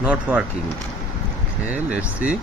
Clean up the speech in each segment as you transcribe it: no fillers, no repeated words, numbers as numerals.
not working. Okay, let's see.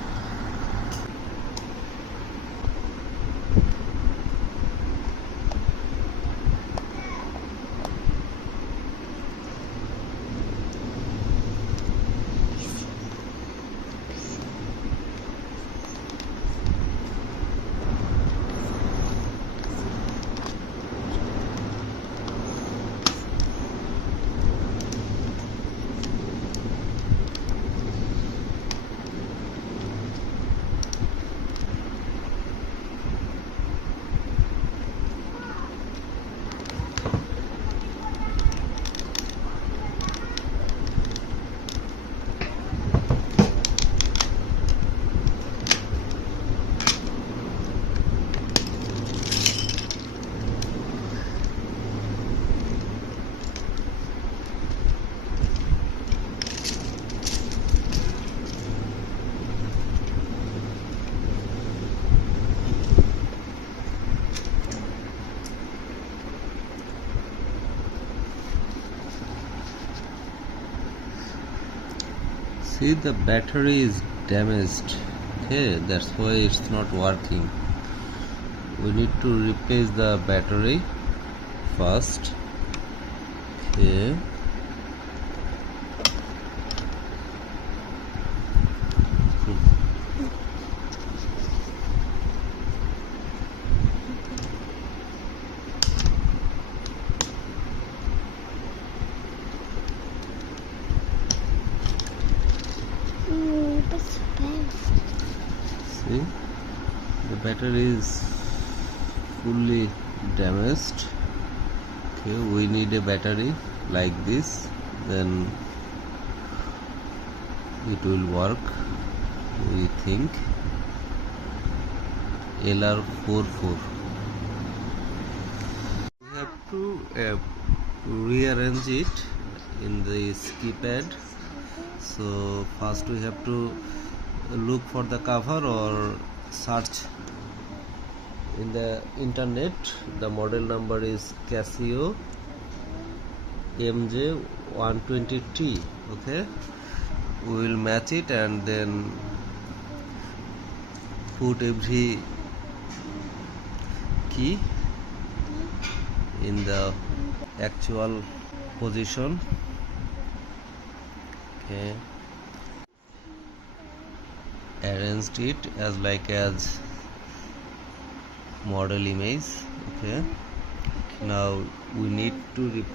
See, the battery is damaged. Okay, that's why it's not working. We need to replace the battery first. Okay. See, the battery is fully damaged. Okay, we need a battery like this, then it will work, we think. LR44. We have to rearrange it in this keypad. So first we have to look for the cover or search in the internet. The model number is Casio MJ120T. Okay, we will match it and then put every key in the actual position. Okay, arranged it as model image. Okay, now we need to replace